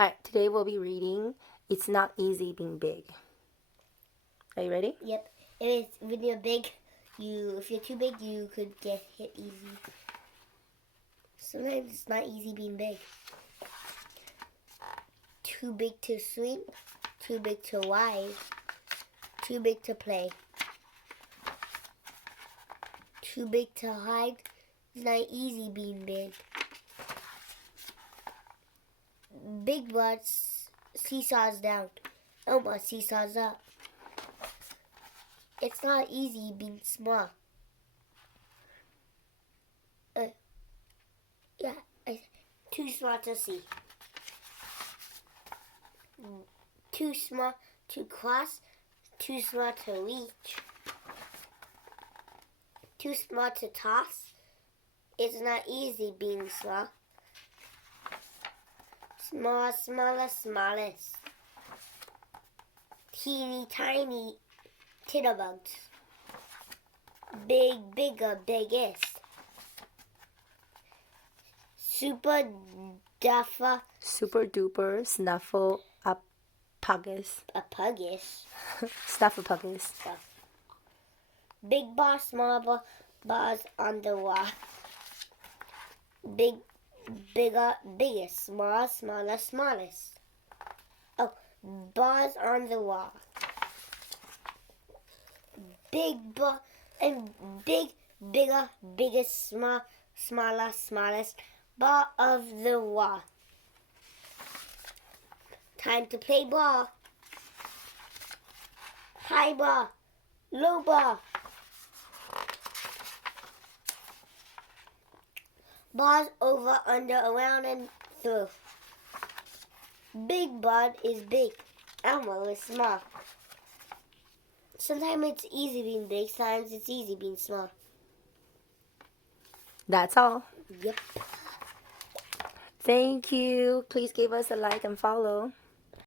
Alright, today we'll be reading It's Not Easy Being Big. Are you ready? Yep. When you're big, if you're too big, you could get hit easy. Sometimes it's not easy being big. Too big to swing, too big to ride, too big to play, too big to hide. It's not easy being big. Big butts seesaws down. Almost seesaws up. It's not easy being small. Too small to see. Too small to cross. Too small to reach. Too small to toss. It's not easy being small. Small, smaller, smallest. Teeny, tiny, titterbugs. Big, bigger, biggest. Super duper snuffle puggus. Snuffleupagus. Big bar, small bar, bars on the wall. Bigger, biggest, small, smaller, smallest. Oh, bars on the wall. Big bar and bigger, biggest, small, smaller, smallest. Bar of the wall. Time to play ball. High bar, low bar. Bars over, under, around, and through. Big ball is big. Elmo is small. Sometimes it's easy being big, sometimes it's easy being small. That's all. Yep. Thank you. Please give us a like and follow.